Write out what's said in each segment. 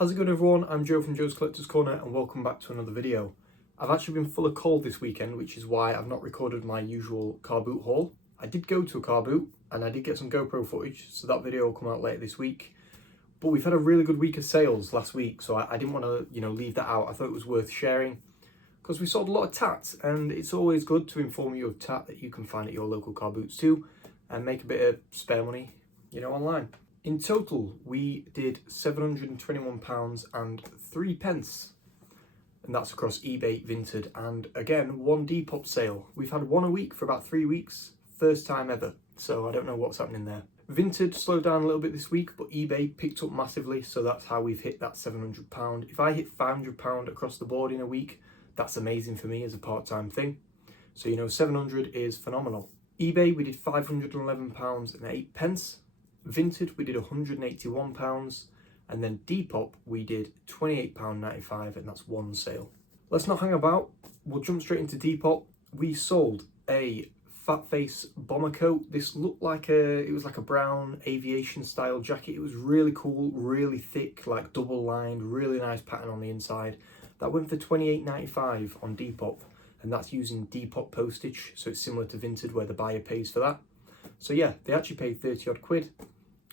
How's it going everyone? I'm Joe from Joe's Collector's Corner and welcome back to another video. I've actually been full of cold this weekend, which is why I've not recorded my usual car boot haul. I did go to a car boot and I did get some GoPro footage, so that video will come out later this week. But we've had a really good week of sales last week, so I didn't want to, leave that out. I thought it was worth sharing because we sold a lot of tat, and it's always good to inform you of tat that you can find at your local car boots too and make a bit of spare money, online. In total, we did £721 and 3 pence, and that's across eBay, Vinted, and again, one Depop sale. We've had one a week for about 3 weeks, first time ever, so I don't know what's happening there. Vinted slowed down a little bit this week, but eBay picked up massively, so that's how we've hit that £700. If I hit £500 across the board in a week, that's amazing for me as a part-time thing. So, 700 is phenomenal. eBay, we did £511 and 8 pence. Vinted, we did £181, and then Depop, we did £28.95, and that's one sale. Let's not hang about, we'll jump straight into Depop. We sold a fat face bomber coat. This looked like it was like a brown aviation style jacket. It was really cool, really thick, like double lined, really nice pattern on the inside. That went for £28.95 on Depop, and that's using Depop postage, so it's similar to Vinted where the buyer pays for that. So yeah, they actually paid 30 odd quid,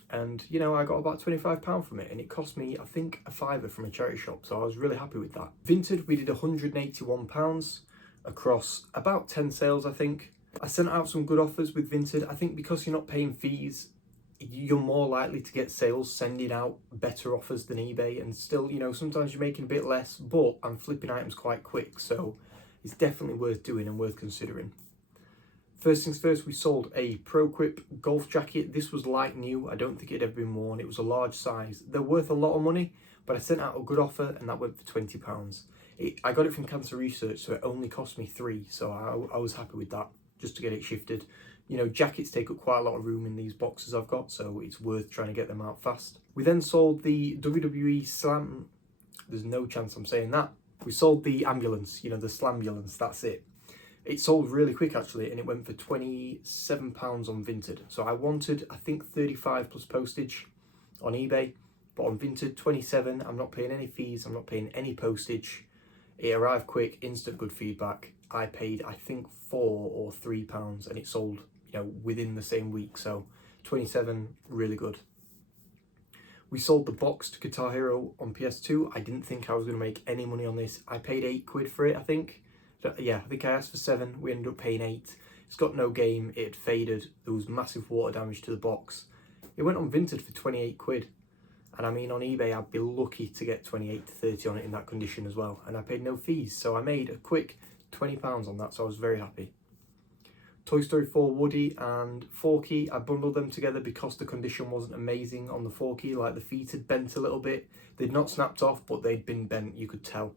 and I got about £25 from it, and it cost me, I think, a £5 from a charity shop, so I was really happy with that. Vinted, we did £181 across about 10 sales, I think. I sent out some good offers with Vinted. I think because you're not paying fees, you're more likely to get sales sending out better offers than eBay, and still, sometimes you're making a bit less, but I'm flipping items quite quick, so it's definitely worth doing and worth considering. First things first, we sold a ProQuip golf jacket. This was like new. I don't think it had ever been worn. It was a large size. They're worth a lot of money, but I sent out a good offer and that went for £20. I got it from Cancer Research, so it only cost me £3, so I was happy with that, just to get it shifted. Jackets take up quite a lot of room in these boxes I've got, so it's worth trying to get them out fast. We then sold the WWE Slam. There's no chance I'm saying that. We sold the ambulance, the Slambulance, that's it. It sold really quick actually, and it went for £27 on Vinted. So I wanted, I think, 35 plus postage on eBay, but on Vinted, 27. I'm not paying any fees, I'm not paying any postage. It arrived quick, instant good feedback. I paid, I think, £4 or £3, and it sold, within the same week. So 27, really good. We sold the boxed Guitar Hero on PS2. I didn't think I was going to make any money on this. I paid £8 for it, I think. Yeah, I think I asked for 7, we ended up paying 8. It's got no game, it had faded, there was massive water damage to the box. It went on Vinted for 28 quid. And I mean, on eBay, I'd be lucky to get 28 to 30 on it in that condition as well. And I paid no fees, so I made a quick £20 on that, so I was very happy. Toy Story 4 Woody and Forky, I bundled them together because the condition wasn't amazing on the Forky. Like, the feet had bent a little bit. They'd not snapped off, but they'd been bent, you could tell.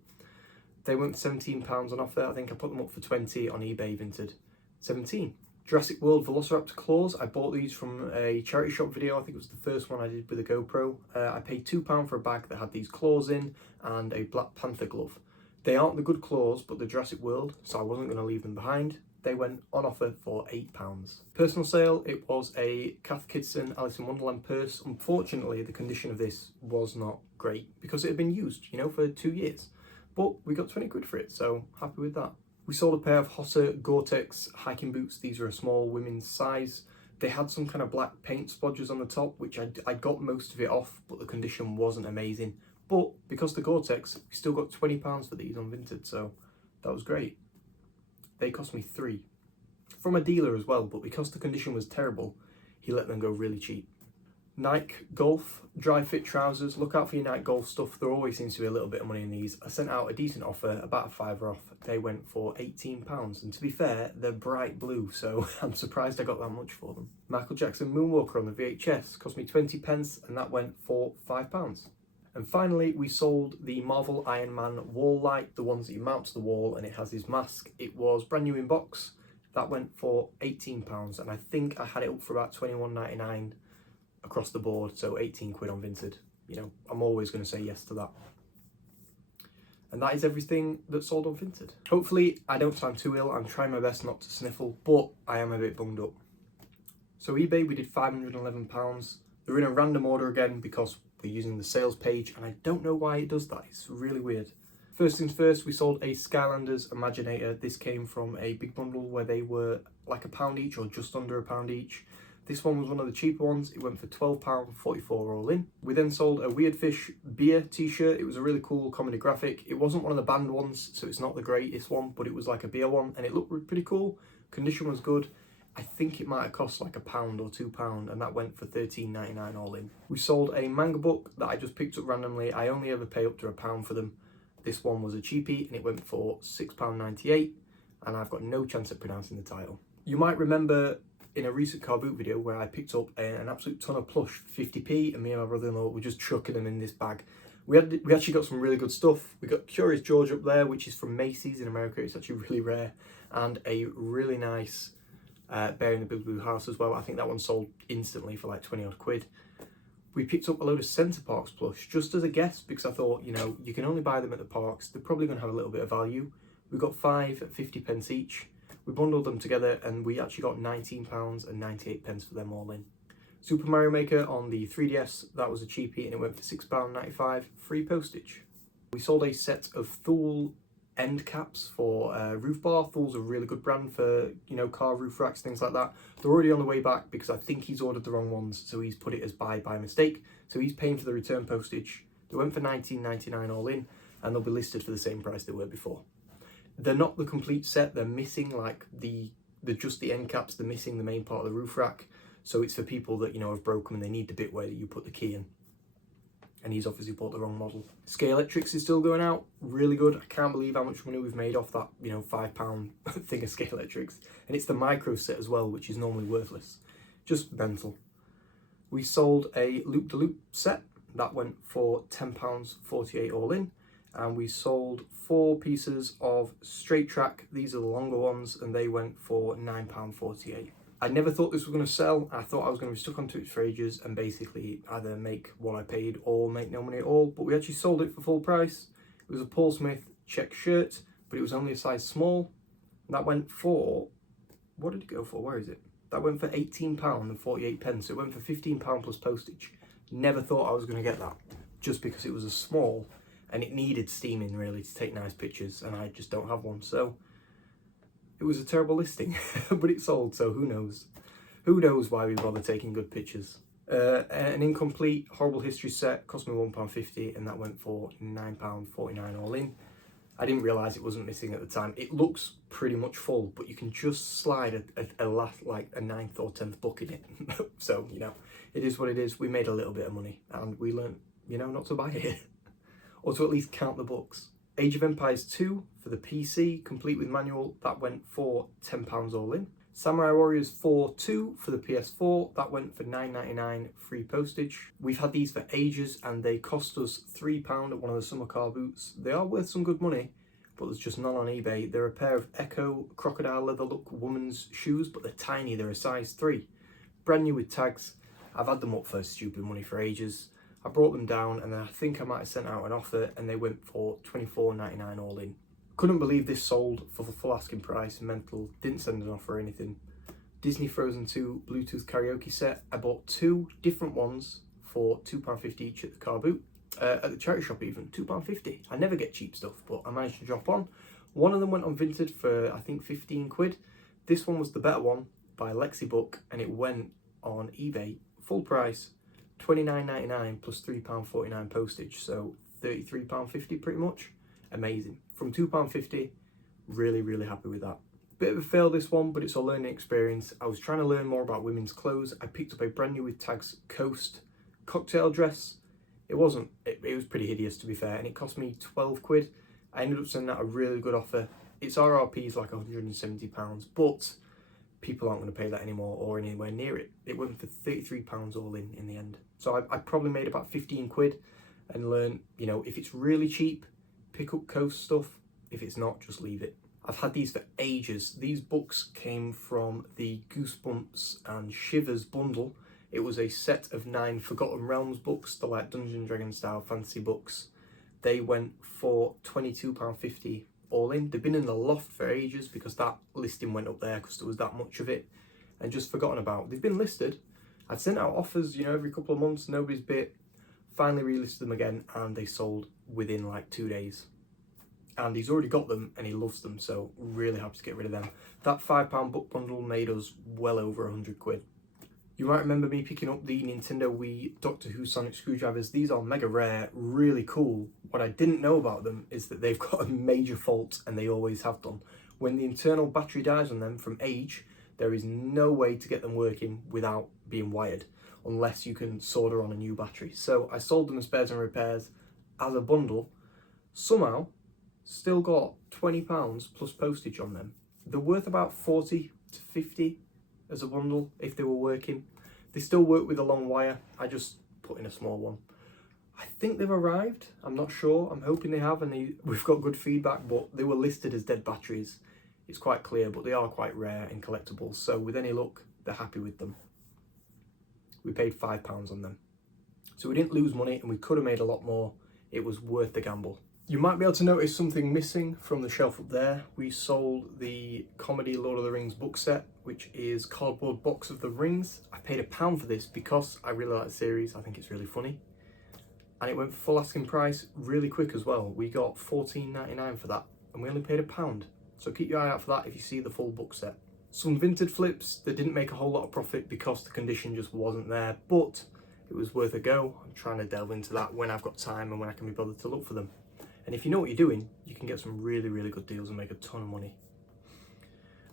They went £17 on offer. I think I put them up for 20 on eBay Vinted. 17. Jurassic World Velociraptor claws. I bought these from a charity shop video. I think it was the first one I did with a GoPro. I paid £2 for a bag that had these claws in and a Black Panther glove. They aren't the good claws, but the Jurassic World, so I wasn't going to leave them behind. They went on offer for £8. Personal sale, it was a Cath Kidston Alice in Wonderland purse. Unfortunately, the condition of this was not great because it had been used, for 2 years. But we got 20 quid for it, so happy with that. We sold a pair of Hossa Gore-Tex hiking boots. These are a small women's size. They had some kind of black paint splodges on the top, which I got most of it off, but the condition wasn't amazing. But because the Gore-Tex, we still got £20 for these on Vinted, so that was great. They cost me £3. From a dealer as well, but because the condition was terrible, he let them go really cheap. Nike Golf dry fit trousers. Look out for your Nike Golf stuff. There always seems to be a little bit of money in these. I sent out a decent offer, about a £5 off. They went for £18, and to be fair, they're bright blue, so I'm surprised I got that much for them. Michael Jackson Moonwalker on the VHS cost me 20 pence, and that went for £5. And finally, we sold the Marvel Iron Man wall light, the ones that you mount to the wall, and it has his mask. It was brand new in box. That went for £18, and I think I had it up for about £21.99 across the board, so 18 quid on Vinted. I'm always going to say yes to that. And that is everything that's sold on Vinted. Hopefully I don't sound too ill. I'm trying my best not to sniffle, but I am a bit bunged up. So eBay, we did £511. They're in a random order again because they're using the sales page, and I don't know why it does that. It's really weird. First things first, we sold a Skylanders Imaginator. This came from a big bundle where they were like £1 each or just under £1 each. This one was one of the cheaper ones. It went for £12.44 all in. We then sold a Weird Fish beer t-shirt. It was a really cool comedy graphic. It wasn't one of the banned ones, so it's not the greatest one, but it was like a beer one, and it looked pretty cool. Condition was good. I think it might have cost like £1 or £2, and that went for £13.99 all in. We sold a manga book that I just picked up randomly. I only ever pay up to £1 for them. This one was a cheapie, and it went for £6.98, and I've got no chance at pronouncing the title. You might remember in a recent car boot video where I picked up an absolute ton of Plush for 50p, and me and my brother-in-law were just chucking them in this bag. We actually got some really good stuff. We got Curious George up there, which is from Macy's in America. It's actually really rare, and a really nice Bear in the Big Blue House as well. I think that one sold instantly for like 20 odd quid. We picked up a load of Centre Parcs plush just as a guess, because I thought, you know, you can only buy them at the parks. They're probably going to have a little bit of value. We got 5 at 50p each. We bundled them together and we actually got £19.98 for them all in. Super Mario Maker on the 3DS, that was a cheapie, and it went for £6.95, free postage. We sold a set of Thule end caps for roof bar. Thule's a really good brand for, you know, car roof racks, things like that. They're already on the way back because I think he's ordered the wrong ones, so he's put it as buy by mistake. So he's paying for the return postage. They went for £19.99 all in, and they'll be listed for the same price they were before. They're not the complete set. They're missing like just the end caps. They're missing the main part of the roof rack. So it's for people that, you know, have broken and they need the bit where you put the key in. And he's obviously bought the wrong model. Scalextric is still going out, really good. I can't believe how much money we've made off that, you know, £5 thing of Scalextrics. And it's the micro set as well, which is normally worthless. Just mental. We sold a loop-de-loop set. That went for £10.48 all in. And we sold 4 pieces of straight track. These are the longer ones, and they went for £9.48. I never thought this was going to sell. I thought I was going to be stuck onto it for ages and basically either make what I paid or make no money at all. But we actually sold it for full price. It was a Paul Smith check shirt, but it was only a size small. That went for, what did it go for? Where is it? That went for £18.48. So it went for £15 plus postage. Never thought I was going to get that, just because it was a small and it needed steaming really to take nice pictures, and I just don't have one. So it was a terrible listing, but it sold, so who knows? Who knows why we bother taking good pictures? An incomplete Horrible History set cost me £1.50, and that went for £9.49 all in. I didn't realise it wasn't missing at the time. It looks pretty much full, but you can just slide a last, like a 9th or 10th book in it. So, you know, it is what it is. We made a little bit of money, and we learned, you know, not to buy it, or to at least count the books. Age of Empires 2 for the PC, complete with manual, that went for £10 all in. Samurai Warriors 4-2 for the PS4, that went for £9.99 free postage. We've had these for ages and they cost us £3 at one of the summer car boots. They are worth some good money, but there's just none on eBay. They're a pair of Echo crocodile leather look women's shoes, but they're tiny, they're a size 3. Brand new with tags. I've had them up for stupid money for ages. I brought them down and I think I might have sent out an offer and they went for £24.99 all in. Couldn't believe this sold for the full asking price, mental, didn't send an offer or anything. Disney Frozen 2 Bluetooth karaoke set. I bought 2 different ones for £2.50 each at the car boot. At the charity shop even, £2.50. I never get cheap stuff, but I managed to drop on. One of them went on Vinted for I think 15 quid. This one was the better one by Lexibook, and it went on eBay full price, £29.99 plus £3.49 postage, so £33.50 pretty much. Amazing. From £2.50, really happy with that. Bit of a fail this one, but it's a learning experience. I was trying to learn more about women's clothes. I picked up a brand new with tags Coast cocktail dress. It was pretty hideous to be fair, and it cost me 12 quid. I ended up sending out a really good offer. Its RRP is like £170, but people aren't going to pay that anymore or anywhere near it. It went for £33 all in the end. So I probably made about 15 quid and learned, you know, if it's really cheap, pick up Coast stuff. If it's not, just leave it. I've had these for ages. These books came from the Goosebumps and Shivers bundle. It was a set of 9 Forgotten Realms books, the like Dungeons & Dragons style fantasy books. They went for £22.50 all in. They've been in the loft for ages because that listing went up there because there was that much of it and just forgotten about. They've been listed. I'd sent out offers, you know, every couple of months, nobody's bit. Finally relisted them again, and they sold within like 2 days. And he's already got them and he loves them, so really happy to get rid of them. That £5 book bundle made us well over 100 quid. You might remember me picking up the Nintendo Wii Doctor Who Sonic screwdrivers. These are mega rare, really cool. What I didn't know about them is that they've got a major fault, and they always have done. When the internal battery dies on them from age, there is no way to get them working without being wired, unless you can solder on a new battery. So I sold them as spares and repairs as a bundle. Somehow, still got £20 plus postage on them. They're worth about 40 to 50 as a bundle if they were working. They still work with a long wire. I just put in a small one. I think they've arrived. I'm not sure. I'm hoping they have, and we've got good feedback, but they were listed as dead batteries. It's quite clear, but they are quite rare and collectibles. So with any luck, they're happy with them. We paid £5 on them. So we didn't lose money, and we could have made a lot more. It was worth the gamble. You might be able to notice something missing from the shelf up there. We sold the comedy Lord of the Rings book set, which is cardboard box of the rings. I paid £1 for this because I really like the series. I think it's really funny. And it went full asking price really quick as well. We got $14.99 for that, and we only paid £1. So keep your eye out for that if you see the full book set. Some Vinted flips that didn't make a whole lot of profit because the condition just wasn't there, but it was worth a go. I'm trying to delve into that when I've got time and when I can be bothered to look for them. And if you know what you're doing, you can get some really, really good deals and make a ton of money.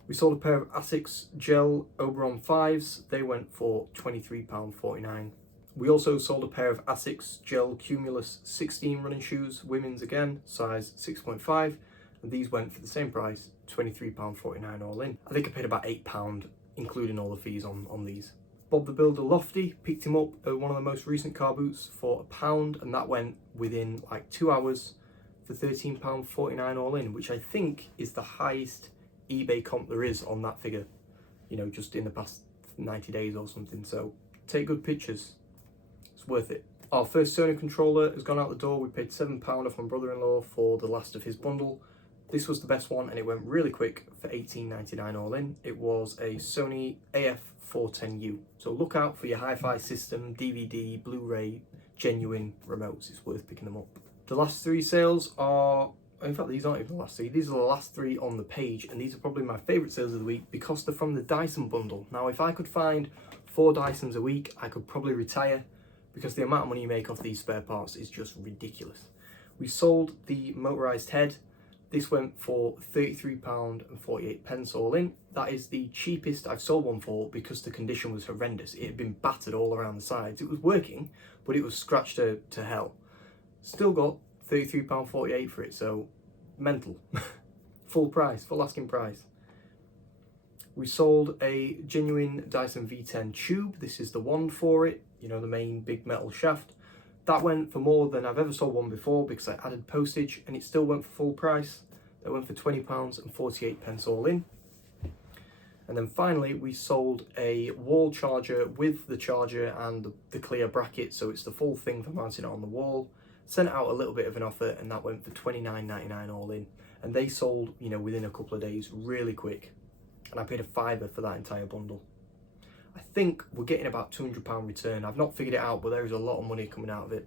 We sold a pair of Asics Gel Oberon 5s. They went for £23.49. We also sold a pair of Asics Gel Cumulus 16 running shoes, women's again, size 6.5. And these went for the same price, £23.49 all in. I think I paid about £8, including all the fees on these. Bob the Builder Lofty, picked him up at one of the most recent car boots for £1, and that went within like 2 hours for £13.49 all in, which I think is the highest eBay comp there is on that figure, you know, just in the past 90 days or something. So take good pictures, it's worth it. Our first Sony controller has gone out the door. We paid £7 off my brother-in-law for the last of his bundle. This was the best one, and it went really quick for £18.99 all in. It was a Sony AF410U. So look out for your hi-fi system, DVD, Blu-ray, genuine remotes. It's worth picking them up. The last 3 sales are, in fact, these aren't even the last 3. These are the last 3 on the page, and these are probably my favourite sales of the week because they're from the Dyson bundle. Now, if I could find 4 Dysons a week, I could probably retire because the amount of money you make off these spare parts is just ridiculous. We sold the motorised head. This went for £33.48 all in. That is the cheapest I've sold one for because the condition was horrendous. It had been battered all around the sides. It was working, but it was scratched to hell. Still got £33.48 for it, so mental. Full price, full asking price. We sold a genuine Dyson V10 tube. This is the wand for it, you know, the main big metal shaft. That went for more than I've ever sold one before because I added postage, and it still went for full price. That went for £20.48 all in. And then finally, we sold a wall charger with the charger and the clear bracket, so it's the full thing for mounting it on the wall. Sent out a little bit of an offer, and that went for £29.99 all in. And they sold, you know, within a couple of days, really quick. And I paid £5 for that entire bundle. I think we're getting about £200 return. I've not figured it out, but there is a lot of money coming out of it.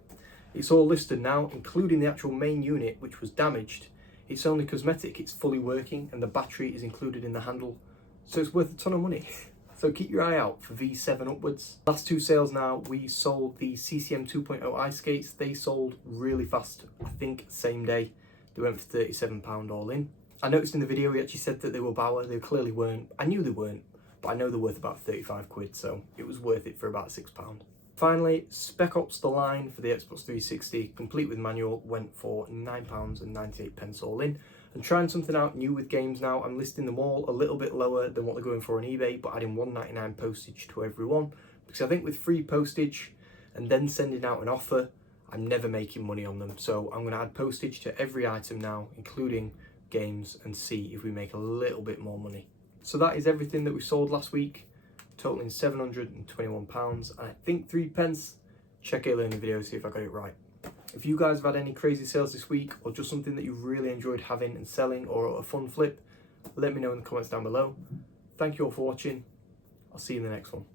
It's all listed now, including the actual main unit, which was damaged. It's only cosmetic, it's fully working, and the battery is included in the handle. So it's worth a ton of money. So keep your eye out for V7 upwards. Last 2 sales now, we sold the CCM 2.0 ice skates. They sold really fast, I think same day. They went for £37 all in. I noticed in the video he actually said that they were Bauer. They clearly weren't. I knew they weren't, but I know they're worth about 35 quid, so it was worth it for about £6. Finally, Spec Ops The Line for the Xbox 360, complete with manual, went for £9.98 all in. And trying something out new with games now. I'm listing them all a little bit lower than what they're going for on eBay, but adding £1.99 postage to every one, because I think with free postage and then sending out an offer, I'm never making money on them. So I'm going to add postage to every item now, including games, and see if we make a little bit more money. So that is everything that we sold last week, totaling £721, and I think 3p. Check it in the video, see if I got it right. If you guys have had any crazy sales this week, or just something that you really enjoyed having and selling, or a fun flip, let me know in the comments down below. Thank you all for watching. I'll see you in the next one.